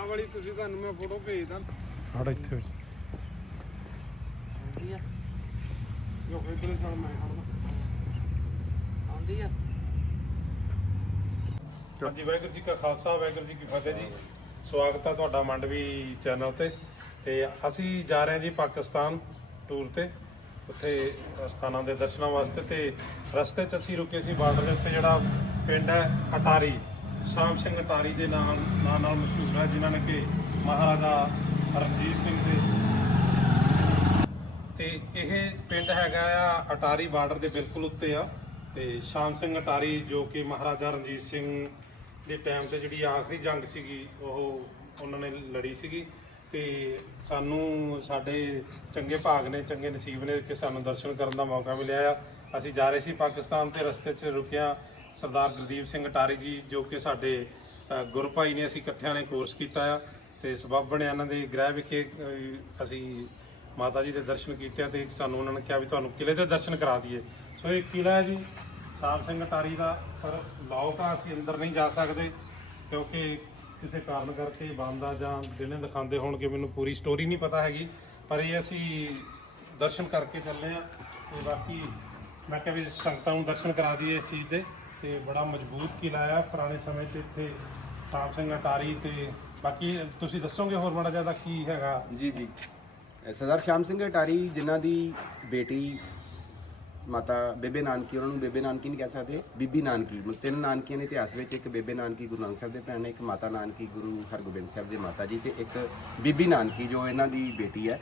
ਆਹ ਵਾਲੀ ਤੁਸੀਂ ਤੁਹਾਨੂੰ ਮੈਂ ਫੋਟੋ ਭੇਜਦਾ ਹੜ ਇੱਥੇ। ਵਿੱਚ। ਆਉਂਦੀ ਆ। ਜੋ ਇਧਰਲੇ ਸਾਲ ਮੈਂ ਖੜਦਾ ਆਉਂਦੀ ਆ। ਹਾਂਜੀ ਵਾਹਿਗੁਰੂ ਜੀ ਕਾ ਖਾਲਸਾ ਵਾਹਿਗੁਰੂ ਜੀ ਕੀ ਫਤਿਹ ਜੀ। ਸਵਾਗਤ ਹੈ ਤੁਹਾਡਾ ਮੰਡਵੀ ਚੈਨਲ ਤੇ। ਤੇ ਅਸੀਂ ਜਾ ਰਹੇ ਹਾਂ ਜੀ ਪਾਕਿਸਤਾਨ ਟੂਰ ਤੇ। ਉੱਥੇ ਸਥਾਨਾਂ ਦੇ ਦਰਸ਼ਨਾਂ ਵਾਸਤੇ ਤੇ ਰਸਤੇ 'ਚ ਅਸੀਂ ਰੁਕੇ ਸੀ ਬਾਰਡਰ ਦੇ ਉੱਤੇ ਜਿਹੜਾ ਪਿੰਡ ਹੈ ਅਟਾਰੀ। ਸ਼ਾਮ ਸਿੰਘ ਅਟਾਰੀ ਦੇ ਨਾਮ ਨਾਂ ਨਾਲ ਮਸ਼ਹੂਰ ਹੈ ਜਿਨ੍ਹਾਂ ਨੇ ਕਿ ਮਹਾਰਾਜਾ ਰਣਜੀਤ ਸਿੰਘ ਦੇ। ਤੇ ਇਹ ਪਿੰਡ ਹੈਗਾ ਆ ਅਟਾਰੀ ਬਾਰਡਰ ਦੇ ਬਿਲਕੁਲ ਉੱਤੇ ਆ। ਤੇ ਸ਼ਾਮ ਸਿੰਘ ਅਟਾਰੀ ਜੋ ਕਿ ਮਹਾਰਾਜਾ ਰਣਜੀਤ ਸਿੰਘ ਦੇ ਟਾਈਮ ਤੇ ਜਿਹੜੀ ਆਖਰੀ ਜੰਗ ਸੀਗੀ, ਉਹ ਉਹਨਾਂ ਨੇ ਲੜੀ ਸੀਗੀ। ਤੇ ਸਾਨੂੰ ਸਾਡੇ ਚੰਗੇ ਭਾਗ ਨੇ, ਚੰਗੇ ਨਸੀਬ ਨੇ ਕਿ ਸਾਨੂੰ ਦਰਸ਼ਨ ਕਰਨ ਦਾ ਮੌਕਾ ਮਿਲਿਆ ਆ। ਅਸੀਂ ਜਾ ਰਹੇ ਸੀ ਪਾਕਿਸਤਾਨ ਤੇ ਰਸਤੇ 'ਚ ਰੁਕਿਆ। ਸਰਦਾਰ ਗੁਰਦੀਪ ਸਿੰਘ ਅਟਾਰੀ ਜੀ ਜੋ ਕਿ ਸਾਡੇ ਅ, ਨੇ ਅਸੀਂ ਇਕੱਠਿਆਂ ਨੇ ਕੋਰਸ ਕੀਤਾ ਆ ਤੇ ਸਬਬ ਬਣਿਆ ਇਹਨਾਂ ਦੇ ਗ੍ਰਹਿ ਵਿਖੇ ਅਸੀਂ ਮਾਤਾ ਜੀ ਦੇ ਦਰਸ਼ਨ ਕੀਤੇ ਆ ਤੇ ਸਾਨੂੰ ਉਹਨਾਂ ਨੇ ਕਿਹਾ ਵੀ ਤੁਹਾਨੂੰ ਕਿਲੇ ਦੇ ਦਰਸ਼ਨ ਕਰਾ ਦਈਏ। ਸੋ ਇਹ ਕਿਲਾ ਹੈ ਜੀ ਸਾਹਿਬ ਸਿੰਘ ਅਟਾਰੀ ਦਾ ਪਰ ਲੋਕ ਆ ਅਸੀਂ ਅੰਦਰ ਨਹੀਂ ਜਾ ਸਕਦੇ ਕਿਉਂਕਿ ਕਿਸੇ ਕਾਰਨ ਕਰਕੇ ਬੰਦ ਜਾਂ ਦਿਨੇ ਦਿਖਾਉਂਦੇ ਹੋਣਗੇ ਮੈਨੂੰ ਪੂਰੀ ਸਟੋਰੀ ਨਹੀਂ ਪਤਾ ਹੈਗੀ ਪਰ ਇਹ ਅਸੀਂ ਦਰਸ਼ਨ ਕਰਕੇ ਚੱਲੇ ਆ ਤੇ ਬਾਕੀ ਮੈਂ ਕਿਹਾ ਵੀ ਸੰਗਤਾਂ ਨੂੰ ਦਰਸ਼ਨ ਕਰਾ ਦਈਏ ਇਸ ਚੀਜ਼ ਦੇ। ਤੇ ਬੜਾ ਮਜ਼ਬੂਤ ਕਿਲਾ ਆ। ਪੁਰਾਣੇ ਸਮੇਂ 'ਚ ਇੱਥੇ ਸਾਹਿਬ ਸਿੰਘ ਅਟਾਰੀ ਤੇ ਬਾਕੀ ਤੁਸੀਂ ਦੱਸੋਗੇ ਹੋਰ ਮਾੜਾ ਜ਼ਿਆਦਾ ਕੀ ਹੈਗਾ? ਜੀ ਜੀ। ਸਰਦਾਰ ਸ਼ਾਮ ਸਿੰਘ ਅਟਾਰੀ ਜਿਨ੍ਹਾਂ ਦੀ ਬੇਟੀ ਮਾਤਾ ਬੇਬੇ ਨਾਨਕੀ ਉਹਨਾਂ ਨੂੰ ਬੇਬੇ ਨਾਨਕੀ ਨਹੀਂ ਕਹਿ ਸਕਦੇ ਬੀਬੀ ਨਾਨਕੀ ਮਤਲਬ ਤਿੰਨ ਨਾਨਕੀਆਂ ਦੇ ਇਤਿਹਾਸ ਵਿੱਚ ਇੱਕ ਬੇਬੇ ਨਾਨਕੀ ਗੁਰੂ ਨਾਨਕ ਸਾਹਿਬ ਦੇ ਭੈਣ ਨੇ ਇੱਕ ਮਾਤਾ ਨਾਨਕੀ ਗੁਰੂ ਹਰਗੋਬਿੰਦ ਸਾਹਿਬ ਦੇ ਮਾਤਾ ਜੀ ਤੇ ਇੱਕ ਬੀਬੀ ਨਾਨਕੀ ਜੋ ਇਹਨਾਂ ਦੀ ਬੇਟੀ ਹੈ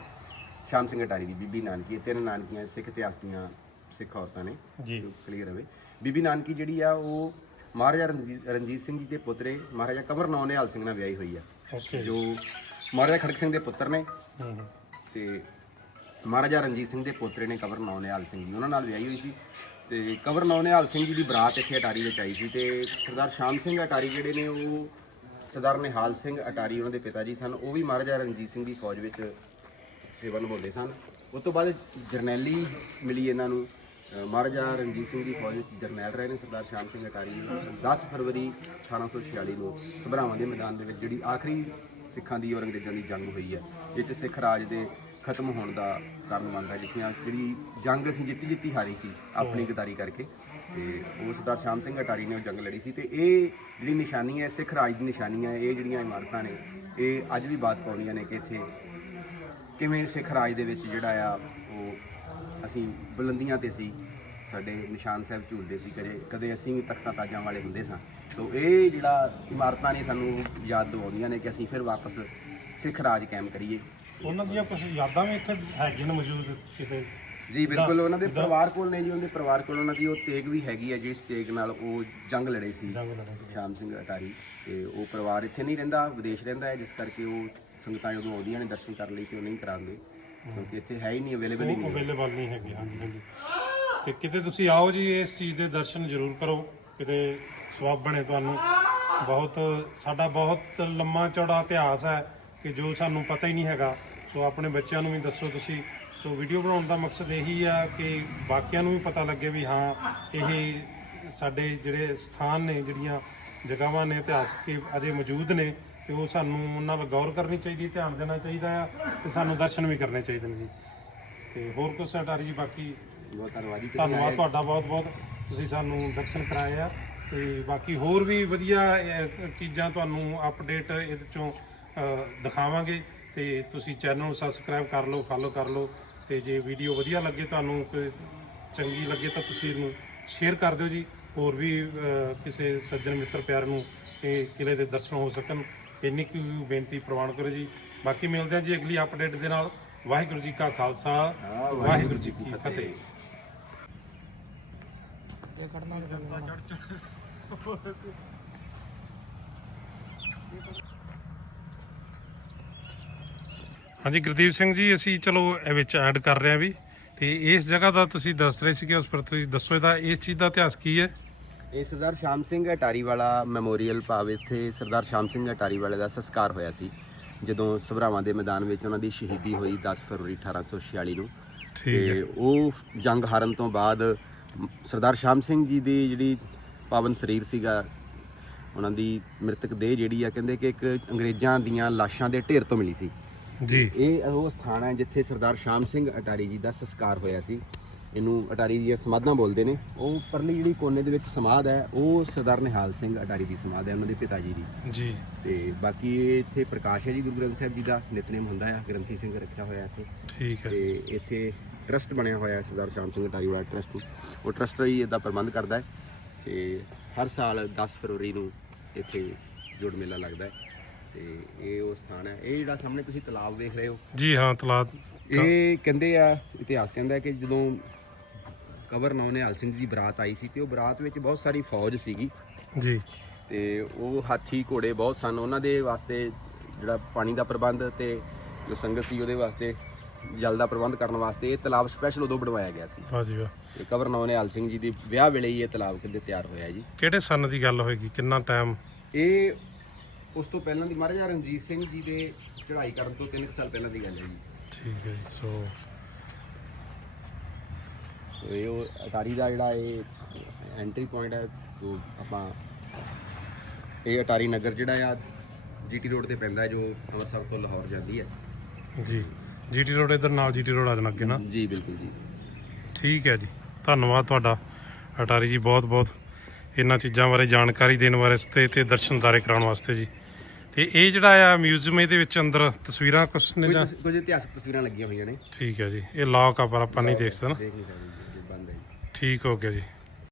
ਸ਼ਾਮ ਸਿੰਘ ਅਟਾਰੀ ਦੀ ਬੀਬੀ ਨਾਨਕੀ ਇਹ ਤਿੰਨ ਨਾਨਕੀਆਂ ਸਿੱਖ ਇਤਿਹਾਸ ਦੀਆਂ ਸਿੱਖ ਔਰਤਾਂ ਨੇ ਜੀ। ਕਲੀਅਰ ਹੋਵੇ ਬੀਬੀ ਨਾਨਕੀ ਜਿਹੜੀ ਆ ਉਹ ਮਹਾਰਾਜਾ ਰਣਜੀਤ ਰਣਜੀਤ ਸਿੰਘ ਜੀ ਦੇ ਪੁੱਤਰੇ ਮਹਾਰਾਜਾ ਕਮਰ ਨੌ ਨਿਹਾਲ ਸਿੰਘ ਨਾਲ ਵਿਆਹੀ ਹੋਈ ਆ। ਓਕੇ ਜੋ। ਮਹਾਰਾਜਾ ਖੜਕ ਸਿੰਘ ਦੇ ਪੁੱਤਰ ਨੇ। ਤੇ ਮਹਾਰਾਜਾ ਰਣਜੀਤ ਸਿੰਘ ਦੇ ਪੋਤਰੇ ਨੇ ਕਵਰ ਨੌਨਿਹਾਲ ਸਿੰਘ ਜੀ ਉਹਨਾਂ ਨਾਲ ਵਿਆਹੀ ਹੋਈ ਸੀ। ਤੇ ਕਵਰ ਨੌਨਿਹਾਲ ਸਿੰਘ ਜੀ ਦੀ ਬਰਾਤ ਇੱਥੇ ਅਟਾਰੀ ਵਿੱਚ ਆਈ ਸੀ ਤੇ ਸਰਦਾਰ ਸ਼ਾਮ ਸਿੰਘ ਅਟਾਰੀ ਜਿਹੜੇ ਨੇ ਉਹ ਸਰਦਾਰ ਨਿਹਾਲ ਸਿੰਘ ਅਟਾਰੀ ਉਹਨਾਂ ਦੇ ਪਿਤਾ ਜੀ ਸਨ। ਉਹ ਵੀ ਮਹਾਰਾਜਾ ਰਣਜੀਤ ਸਿੰਘ ਦੀ ਫੌਜ ਵਿੱਚ ਸੇਵਾ ਨਿਭਾਉਂਦੇ ਸਨ। ਉਸ ਤੋਂ ਬਾਅਦ ਜਰਨੈਲੀ ਮਿਲੀ ਇਹਨਾਂ ਨੂੰ। ਮਹਾਰਾਜਾ ਰਣਜੀਤ ਸਿੰਘ ਦੀ ਫੌਜ ਵਿੱਚ ਜਰਨੈਲ ਰਹੇ ਨੇ ਸਰਦਾਰ ਸ਼ਾਮ ਸਿੰਘ ਅਟਾਰੀ 10 ਫਰਵਰੀ 1846 ਨੂੰ ਸਭਰਾਵਾਂ ਦੇ ਮੈਦਾਨ ਦੇ ਵਿੱਚ ਜਿਹੜੀ ਆਖਰੀ ਸਿੱਖਾਂ ਦੀ ਔਰ ਅੰਗਰੇਜ਼ਾਂ ਦੀ ਜੰਗ ਹੋਈ ਹੈ ਇਹ 'ਚ ਸਿੱਖ ਰਾਜ ਦੇ ਖਤਮ ਹੋਣ ਦਾ ਕਾਰਨ ਬਣਦਾ ਜਿੱਥੀਆਂ ਜਿਹੜੀ ਜੰਗ ਅਸੀਂ ਜਿੱਤੀ ਜਿੱਤੀ ਹਾਰੀ ਸੀ ਆਪਣੀ ਗਦਾਰੀ ਕਰਕੇ। ਤੇ ਉਹ ਸਰਦਾਰ ਸ਼ਾਮ ਸਿੰਘ ਅਟਾਰੀ ਨੇ ਉਹ ਜੰਗ ਲੜੀ ਸੀ ਤੇ ਇਹ ਜਿਹੜੀ ਨਿਸ਼ਾਨੀ ਹੈ ਸਿੱਖ ਰਾਜ ਦੀ ਨਿਸ਼ਾਨੀ ਹੈ ਇਹ ਜਿਹੜੀਆਂ ਇਮਾਰਤਾਂ ਨੇ ਇਹ ਅੱਜ ਵੀ ਬਾਤ ਪਾਉਂਦੀਆਂ ਨੇ ਕਿ ਇੱਥੇ ਕਿਵੇਂ ਸਿੱਖ ਰਾਜ ਦੇ ਵਿੱਚ ਜਿਹੜਾ ਆ ਉਹ ਅਸੀਂ ਬੁਲੰਦੀਆਂ ਤੇ ਸੀ ਸਾਡੇ ਨਿਸ਼ਾਨ ਸਾਹਿਬ ਝੂਲਦੇ ਸੀ ਕਦੇ ਕਦੇ ਅਸੀਂ ਤਖਤਾਂ ਤਾਜਾਂ ਵਾਲੇ ਹੁੰਦੇ ਸਾਂ। ਸੋ ਇਹ ਜਿਹੜਾ ਇਮਾਰਤਾਂ ਨੇ ਸਾਨੂੰ ਯਾਦ ਦਿਵਾਉਂਦੀਆਂ ਨੇ ਕਿ ਅਸੀਂ ਫਿਰ ਵਾਪਸ ਸਿੱਖ ਰਾਜ ਕਾਇਮ ਕਰੀਏ। ਉਹਨਾਂ ਦੀਆਂ ਕੁਝ ਯਾਦਾਂ ਵੀ ਇੱਥੇ ਹੈਗੀਆਂ ਨੇ ਮੌਜੂਦ ਕਿਤੇ? ਜੀ ਬਿਲਕੁਲ ਉਹਨਾਂ ਦੇ ਪਰਿਵਾਰ ਕੋਲ ਨੇ ਜੀ ਉਹਦੇ ਪਰਿਵਾਰ ਕੋਲ ਉਹਨਾਂ ਦੀ ਉਹ ਤੇਗ ਵੀ ਹੈਗੀ ਹੈ ਜਿਸ ਤੇਗ ਨਾਲ ਉਹ ਜੰਗ ਲੜੇ ਸੀ। ਜੰਗ ਲੜੇ ਸੀ। ਸ਼ਾਮ ਸਿੰਘ ਅਟਾਰੀ ਤੇ ਉਹ ਪਰਿਵਾਰ ਇੱਥੇ ਨਹੀਂ ਰਹਿੰਦਾ ਵਿਦੇਸ਼ ਰਹਿੰਦਾ ਹੈ ਜਿਸ ਕਰਕੇ ਉਹ ਸੰਗਤਾਂ ਜਦੋਂ ਆਉਂਦੀਆਂ ਨੇ ਦਰਸ਼ਨ ਕਰਨ ਲਈ ਤੇ ਉਹ ਨਹੀਂ ਕਰਾਉਂਦੇ। ਕਿਉਂਕਿ ਇੱਥੇ ਹੈ ਹੀ ਨਹੀਂ ਅਵੇਲੇਬਲ ਹੀ ਉਹ ਨਹੀਂ ਅਵੇਲੇਬਲ ਨਹੀਂ ਹੈਗੇ ਹਾਂਜੀ ਹਾਂਜੀ। ਤੇ ਕਿਤੇ ਤੁਸੀਂ ਆਓ ਜੀ ਇਸ ਚੀਜ਼ ਦੇ ਦਰਸ਼ਨ ਜ਼ਰੂਰ ਕਰੋ। ਕਿਤੇ ਸਵਾਬ ਬਣੇ ਤੁਹਾਨੂੰ। ਬਹੁਤ ਸਾਡਾ ਬਹੁਤ ਲੰਮਾ ਚੌੜਾ ਇਤਿਹਾਸ ਹੈ ਕਿ ਜੋ ਸਾਨੂੰ ਪਤਾ ਹੀ ਨਹੀਂ ਹੈਗਾ। ਸੋ ਆਪਣੇ ਬੱਚਿਆਂ ਨੂੰ ਵੀ ਦੱਸੋ ਤੁਸੀਂ। ਸੋ ਵੀਡੀਓ ਬਣਾਉਣ ਦਾ ਮਕਸਦ ਇਹੀ ਆ ਕਿ ਬਾਕੀਆਂ ਨੂੰ ਵੀ ਪਤਾ ਲੱਗੇ ਵੀ ਹਾਂ ਇਹ ਸਾਡੇ ਜਿਹੜੇ ਸਥਾਨ ਨੇ ਜਿਹੜੀਆਂ ਜਗ੍ਹਾਵਾਂ ਨੇ ਇਤਿਹਾਸਕ ਅਜੇ ਮੌਜੂਦ ਨੇ ਤੇ ਉਹ ਸਾਨੂੰ ਉਹਨਾਂ ਵੱਲ ਗੌਰ ਕਰਨੀ ਚਾਹੀਦੀ ਧਿਆਨ ਦੇਣਾ ਚਾਹੀਦਾ ਆ ਤੇ ਸਾਨੂੰ ਦਰਸ਼ਨ ਵੀ ਕਰਨੇ ਚਾਹੀਦੇ ਨੇ ਜੀ। ਤੇ ਹੋਰ ਕੁਝ ਅਟਾਰੀ ਜੀ ਬਾਕੀ ਬਹੁਤ ਧੰਨਵਾਦ ਧੰਨਵਾਦ ਤੁਹਾਡਾ ਬਹੁਤ ਬਹੁਤ। ਤੁਸੀਂ ਸਾਨੂੰ ਦਰਸ਼ਨ ਕਰਾਏ ਆ ਤੇ ਬਾਕੀ ਹੋਰ ਵੀ ਵਧੀਆ ਚੀਜ਼ਾਂ ਤੁਹਾਨੂੰ ਅਪਡੇਟ ਇਹਦੇ ਚੋਂ ਦਿਖਾਵਾਂਗੇ ਤੇ ਤੁਸੀਂ ਚੈਨਲ ਨੂੰ ਸਬਸਕ੍ਰਾਈਬ ਕਰ ਲਓ ਫਾਲੋ ਕਰ ਲਓ ਤੇ ਜੇ ਵੀਡੀਓ ਵਧੀਆ ਲੱਗੇ ਤੁਹਾਨੂੰ ਕੋਈ ਚੰਗੀ ਲੱਗੇ ਤਾਂ ਤੁਸੀਂ ਇਹਨੂੰ ਸ਼ੇਅਰ ਕਰ ਦਿਓ ਜੀ। ਹੋਰ ਵੀ ਕਿਸੇ ਸੱਜਣ ਮਿੱਤਰ ਪਿਆਰ ਨੂੰ ਇਹ ਕਿਲੇ ਦੇ ਦਰਸ਼ਨ ਹੋ ਸਕਣ। ਇੰਨੀ ਕੁ ਬੇਨਤੀ ਪ੍ਰਵਾਨ ਕਰੋ ਜੀ। ਬਾਕੀ ਮਿਲਦੇ ਹਾਂ ਜੀ ਅਗਲੀ ਅਪਡੇਟ ਦੇ ਨਾਲ। ਵਾਹਿਗੁਰੂ ਜੀ ਕਾ ਖਾਲਸਾ ਵਾਹਿਗੁਰੂ ਜੀ ਕੀ ਫਤਿਹ। ਇਹ ਹਾਂਜੀ ਗੁਰਦੀਪ ਸਿੰਘ ਜੀ ਅਸੀਂ ਚਲੋ ਇਹ ਵਿੱਚ ਐਡ ਕਰ ਰਹੇ ਹਾਂ ਵੀ। ਤੇ ਇਸ ਜਗ੍ਹਾ ਦਾ ਤੁਸੀਂ ਦੱਸ ਰਹੇ ਸੀ ਕਿ ਉਸ ਪਰ ਤੁਸੀਂ ਦੱਸੋ ਇਹਦਾ ਇਸ ਚੀਜ਼ ਦਾ ਇਤਿਹਾਸ ਕੀ ਹੈ? ਇਹ ਸਰਦਾਰ ਸ਼ਾਮ ਸਿੰਘ ਅਟਾਰੀ ਵਾਲਾ ਮੈਮੋਰੀਅਲ ਭਾਵ ਇੱਥੇ ਸਰਦਾਰ ਸ਼ਾਮ ਸਿੰਘ ਅਟਾਰੀ ਵਾਲੇ ਦਾ ਸੰਸਕਾਰ ਹੋਇਆ ਸੀ ਜਦੋਂ ਸਭਰਾਵਾਂ ਦੇ ਮੈਦਾਨ ਵਿੱਚ ਉਹਨਾਂ ਦੀ ਸ਼ਹੀਦੀ ਹੋਈ 10 ਫਰਵਰੀ 1846 ਨੂੰ। ਤੇ ਉਹ ਜੰਗ ਹਾਰਨ ਤੋਂ ਬਾਅਦ ਸਰਦਾਰ ਸ਼ਾਮ ਸਿੰਘ ਜੀ ਦੀ ਜਿਹੜੀ ਪਾਵਨ ਸਰੀਰ ਸੀਗਾ ਉਹਨਾਂ ਦੀ ਮ੍ਰਿਤਕ ਦੇਹ ਜਿਹੜੀ ਆ ਕਹਿੰਦੇ ਕਿ ਇੱਕ ਅੰਗਰੇਜ਼ਾਂ ਦੀਆਂ ਲਾਸ਼ਾਂ ਦੇ ਢੇਰ ਤੋਂ ਮਿਲੀ ਸੀ। ਜੀ। ਇਹ ਉਹ ਸਥਾਨ ਹੈ ਜਿੱਥੇ ਸਰਦਾਰ ਸ਼ਾਮ ਸਿੰਘ ਅਟਾਰੀ ਜੀ ਦਾ ਸੰਸਕਾਰ ਹੋਇਆ ਸੀ। ਇਹਨੂੰ ਅਟਾਰੀ ਦੀਆਂ ਸਮਾਧਾਂ ਬੋਲਦੇ ਨੇ। ਉਹ ਪਰਲੀ ਜਿਹੜੀ ਕੋਨੇ ਦੇ ਵਿੱਚ ਸਮਾਧ ਹੈ ਉਹ ਸਰਦਾਰ ਨਿਹਾਲ ਸਿੰਘ ਅਟਾਰੀ ਦੀ ਸਮਾਧ ਹੈ ਉਹਨਾਂ ਦੇ ਪਿਤਾ ਜੀ ਦੀ। ਜੀ। ਤੇ ਬਾਕੀ ਇਹ ਇੱਥੇ ਪ੍ਰਕਾਸ਼ ਹੈ ਜੀ ਗੁਰੂ ਗ੍ਰੰਥ ਸਾਹਿਬ ਜੀ ਦਾ ਨਿਤਨੇਮ ਹੁੰਦਾ ਆ ਗ੍ਰੰਥੀ ਸਿੰਘ ਰੱਖਿਆ ਹੋਇਆ ਇੱਥੇ। ਠੀਕ ਹੈ। ਤੇ ਇੱਥੇ ਟਰਸਟ ਬਣਿਆ ਹੋਇਆ ਹੈ ਸਰਦਾਰ ਸ਼ਾਮ ਸਿੰਘ ਅਟਾਰੀ ਵਾਲਾ ਟਰਸਟ ਉਹ ਟਰਸਟ ਹੀ ਇਹਦਾ ਪ੍ਰਬੰਧ ਕਰਦਾ ਹੈ ਤੇ ਹਰ ਸਾਲ 10 ਫਰਵਰੀ ਨੂੰ ਇੱਥੇ ਜੋੜ ਮੇਲਾ ਲੱਗਦਾ ਹੈ। ਤੇ ਇਹ ਉਹ ਸਥਾਨ ਹੈ। ਇਹ ਜਿਹੜਾ ਸਾਹਮਣੇ ਤੁਸੀਂ ਤਲਾਬ ਵੇਖ ਰਹੇ ਹੋ। ਜੀ ਹਾਂ ਤਲਾਦ ਇਹ ਕਹਿੰਦੇ ਆ ਇਤਿਹਾਸ ਕਹਿੰਦਾ ਕਿ ਜਦੋਂ ਕਬਰ ਨੌ ਨਿਹਾਲ ਸਿੰਘ ਦੀ ਬਰਾਤ ਆਈ ਸੀ ਤੇ ਉਹ ਬਰਾਤ ਵਿੱਚ ਬਹੁਤ ਸਾਰੀ ਫੌਜ ਸੀਗੀ। ਜੀ। ਤੇ ਉਹ ਹਾਥੀ ਘੋੜੇ ਬਹੁਤ ਸਨ। ਉਹਨਾਂ ਦੇ ਵਾਸਤੇ ਜਿਹੜਾ ਪਾਣੀ ਦਾ ਪ੍ਰਬੰਧ ਤੇ ਜੋ ਸੰਗਤ ਸੀ ਉਹਦੇ ਵਾਸਤੇ ਜਲ ਦਾ ਪ੍ਰਬੰਧ ਕਰਨ ਵਾਸਤੇ ਇਹ ਤਲਾਬ ਸਪੈਸ਼ਲ ਉਦੋਂ ਬਣਵਾਇਆ ਗਿਆ ਸੀ। ਵਾਹ ਜੀ ਵਾਹ। ਤੇ ਕਬਰ ਨੌ ਨਿਹਾਲ ਸਿੰਘ ਜੀ ਦੀ ਵਿਆਹ ਵੇਲੇ ਹੀ ਇਹ ਤਲਾਬ ਕਹਿੰਦੇ ਤਿਆਰ ਹੋਇਆ ਜੀ। ਕਿਹੜੇ ਸਨ ਦੀ ਗੱਲ ਹੋਏਗੀ? ਕਿੰਨਾ ਟਾਈਮ ਇਹ ਉਸ ਤੋਂ ਪਹਿਲਾਂ ਦੀ ਮਹਾਰਾਜਾ ਰਣਜੀਤ ਸਿੰਘ ਜੀ ਦੇ ਚੜ੍ਹਾਈ ਕਰਨ ਤੋਂ 3 ਸਾਲ ਪਹਿਲਾਂ ਦੀ ਗੱਲ ਹੈ ਜੀ। ਠੀਕ ਹੈ ਜੀ ਸੋ ਸੋ ਇਹ ਉਹ ਅਟਾਰੀ ਦਾ ਜਿਹੜਾ ਇਹ ਐਂਟਰੀ ਪੁਆਇੰਟ ਹੈ ਉਹ ਆਪਾਂ ਇਹ ਅਟਾਰੀ ਨਗਰ ਜਿਹੜਾ ਆ ਜੀਟੀ ਰੋਡ ਤੇ ਪੈਂਦਾ ਹੈ ਜੋ ਅੰਮ੍ਰਿਤਸਰ ਤੋਂ ਲਾਹੌਰ ਜਾਂਦੀ ਹੈ। ਜੀ ਜੀਟੀ ਰੋਡ ਇਧਰ ਨਾਲ ਜੀਟੀ ਰੋਡ ਆ ਜਾਣਾ ਅੱਗੇ ਨਾ? ਜੀ ਬਿਲਕੁਲ ਜੀ। ਠੀਕ ਹੈ ਜੀ ਧੰਨਵਾਦ ਤੁਹਾਡਾ ਅਟਾਰੀ ਜੀ ਬਹੁਤ ਬਹੁਤ ਇਹਨਾਂ ਚੀਜ਼ਾਂ ਬਾਰੇ ਜਾਣਕਾਰੀ ਦੇਣ ਵਾਸਤੇ ਤੇ ਦਰਸ਼ਨਦਾਰੇ ਕਰਾਉਣ ਵਾਸਤੇ ਜੀ। ਤੇ ਇਹ ਜਿਹੜਾ ਆ ਮਿਊਜ਼ੀਅਮ ਇਹਦੇ ਵਿੱਚ ਅੰਦਰ ਤਸਵੀਰਾਂ ਕੁਛ ਨੇ ਕੁਝ ਜਾਂ? ਕੁਝ ਇਤਿਹਾਸਕ ਤਸਵੀਰਾਂ ਲੱਗੀਆਂ ਹੋਈਆਂ ਨੇ। ਠੀਕ ਹੈ ਜੀ ਇਹ ਲੌਕ ਆ ਪਰ ਆਪਾਂ ਨਹੀਂ ਦੇਖ ਸਕਦੇ ਨਾ। ਦੇਖ ਨਹੀਂ ਸਕਦੇ ਜੀ, ਇਹ ਬੰਦ ਹੈ ਜੀ। ਠੀਕ ਹੋ ਗਿਆ ਜੀ।